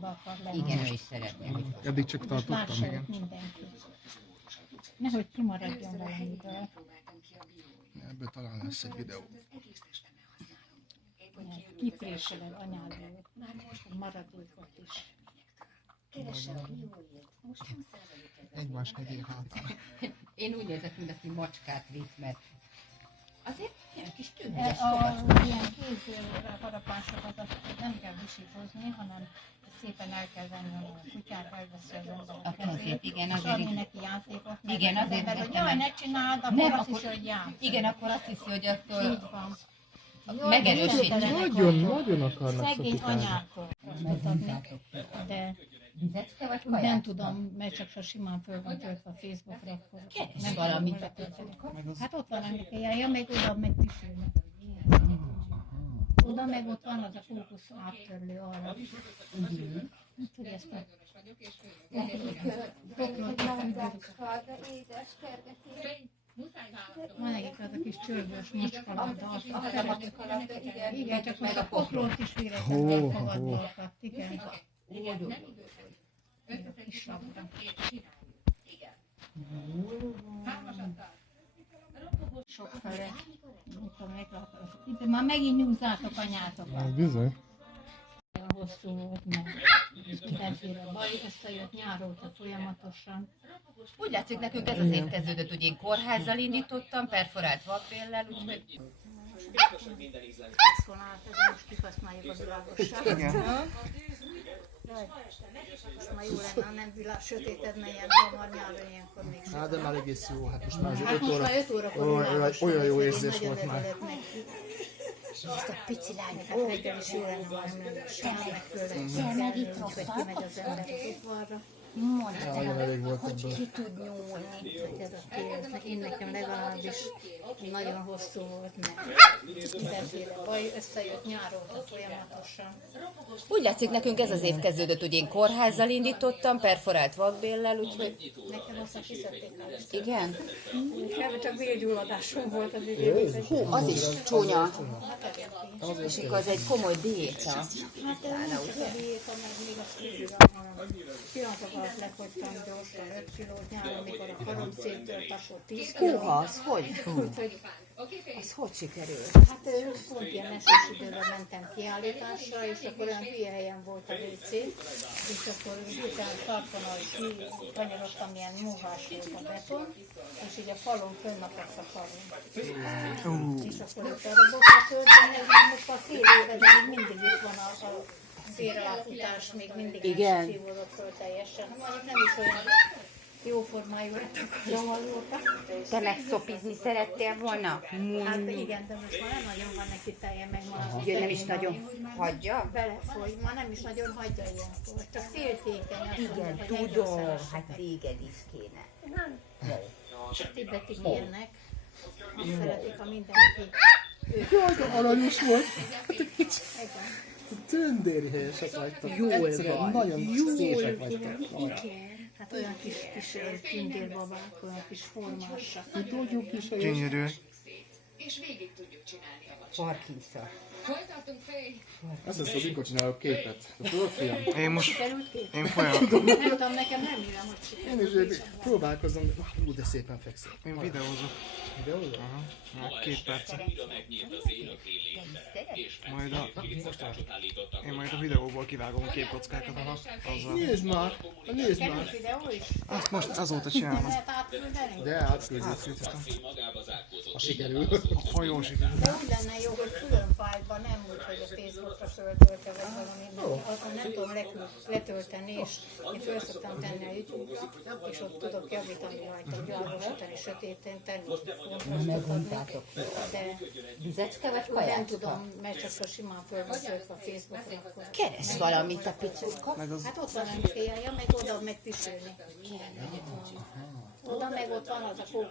Londonba akar lenni. Igen, ő is szeretné. Eddig csak tartottam, Lássa igen. mindenki. Nehogy kimaradjon valamiből. Ebből talán lesz egy videó. Kipréseled anyádról a maradékot is. Egymás hegyén hátán. Én úgy érzek, mint aki macskát vitt, mert azért ilyen kis A tűnős ilyen kézzel harapásokat azt nem kell visítozni, hanem szépen el kell venni a kutyát, elveszi az ember A kezét, igen, és azért adni neki játékot. Igen, azért mert hogy vettem jaj, el. ne csináld, akkor Nem, azt akkor- hiszi, hogy játék. Igen, akkor azt hiszi, hogy attól Így van. megerősítjük. Nagyon akarnak Szegény szopikálni. anyától azt adni, de Vizecske vagy nem kaját? tudom, mert csak simán föl van töltve a Facebookra, akkor Keres nem valamit. tudom, letölteni. Hát ott van ennek ja, meg oda, meg pisülnek. Oda meg ott van az a fókusz áttörlő arra. Hogy ezt a poklot van nekik az a kis csörgős macskalabda, azt a felett. Igen, csak meg a poklót is végre elfogadni akadt. Igen. A kis labda. Sokfele. Mikor meglátok. Itt már megint nyúzzátok anyátokat. Bizony. Nagyon hosszú volt, mert mindenféle baj összejött nyáróta folyamatosan. Úgy látszik, nekünk ez az év kezdődött, hogy én kórházzal indítottam, perforált vakbéllel, úgyhogy Exponált, de most kihasználjuk a világosságot. Igen. Most már jó lenne, ha nem világ sötétedne ilyen hamar nyáron ilyenkor még Hát de már egész jó, hát most már az Hát 5 most óra. már 5 órakor világos Olyan jó van, érzés nagyon volt már. örülök neki. És azt a pici lányokat reggel is jó lenne, ha nem lenne sár, meg föl lehet kelni, úgyhogy kimegy az ember az udvarra. Nagyon elég volt ebből. Ki tud nyúlni, hogy ez a tél, én nekem legalábbis nagyon hosszú volt, mert mindenféle baj összejött nyáron folyamatosan. úgy látszik, nekünk ez az év kezdődött, hogy én kórházzal indítottam, perforált vakbéllel, úgyhogy Nekem aztán kiszedték el. igen. Nekem csak vérgyulladásom volt az ügyében. Hú, az is csúnya, Hát és akkor az egy komoly diéta. ez nincs a diéta, meg még a szívügyem, hanem pillanatok alatt lefogytam gyorsan 5 kilót nyáron, amikor a karom széttört, akkor 10 kilót. Húha, az hogy? Úgyhogy Az hogy sikerült? hát pont ilyen esős időben mentem kiállításra, és akkor olyan hülye helyen volt a WC, és akkor hirtelen sarkon, kanyarodtam, ilyen mohás volt a beton, és így a falon fönnakadt a falon. És akkor itt a robokra földben, ez már most a fél éve, de még mindig itt van a félreállítás, még mindig Igen. nem szívódott föl teljesen. Mondjuk nem is olyan jóformájú lett a azóta. Te megszopizni szerettél volna? Hát igen, de most már nem nagyon van neki teje, meg már Ugye nem is nagyon hagyja? belefoly, már nem is nagyon hagyja ilyenkor, csak féltékeny. azt mondja, Igen, hogy engem tudom, szeressenek. hát téged is kéne. A tibetik ilyenek, azt szeretik, ha mindenki Jaj, de aranyos volt. Hát egy kicsit igen. tündérhelyesek vagytok. Jól Egyszerűen van. nagyon szépek vagytok. Igen, hát olyan kis tündérbabák, olyan kis formásak. Tudjuk is, hogy gyönyörű. Parkinson. Ezt az, mikor csinálok képet. Tudod, fiam? Én most, Sikerült két? én folyam, Nem tudom, nekem nem hívem, hogy sikerült. Én is próbálkozom. Hú, de szépen fekszik. én videózok. Videózol? Aha, 2 perc. Majd én majd a videóból kivágom a képkockákat, aha, azzal. Nézd már! Nézd már! Sikerült videó is? Azt most azóta csinálom. Lehet átküldeni? De átküldött. Ha sikerül. Ha jól sikerül. De úgy lenne jó, hogy külön fájlban, nem úgy, hogy a Facebookra föltöltve vagy valami. Azon nem tudom letölteni, és én föl szoktam tenni a YouTube-ra, és ott tudok javítani rajta, világosítani, sötétíteni, kontrasztot adni. De Vizecske vagy nem kaját? tudom, mert csak simán föl van töltve a Facebookra, akkor... Keres valamit a picika. Hát ott van a féljel, meg oda meg pisülni. Oda meg ott van az a fókusz.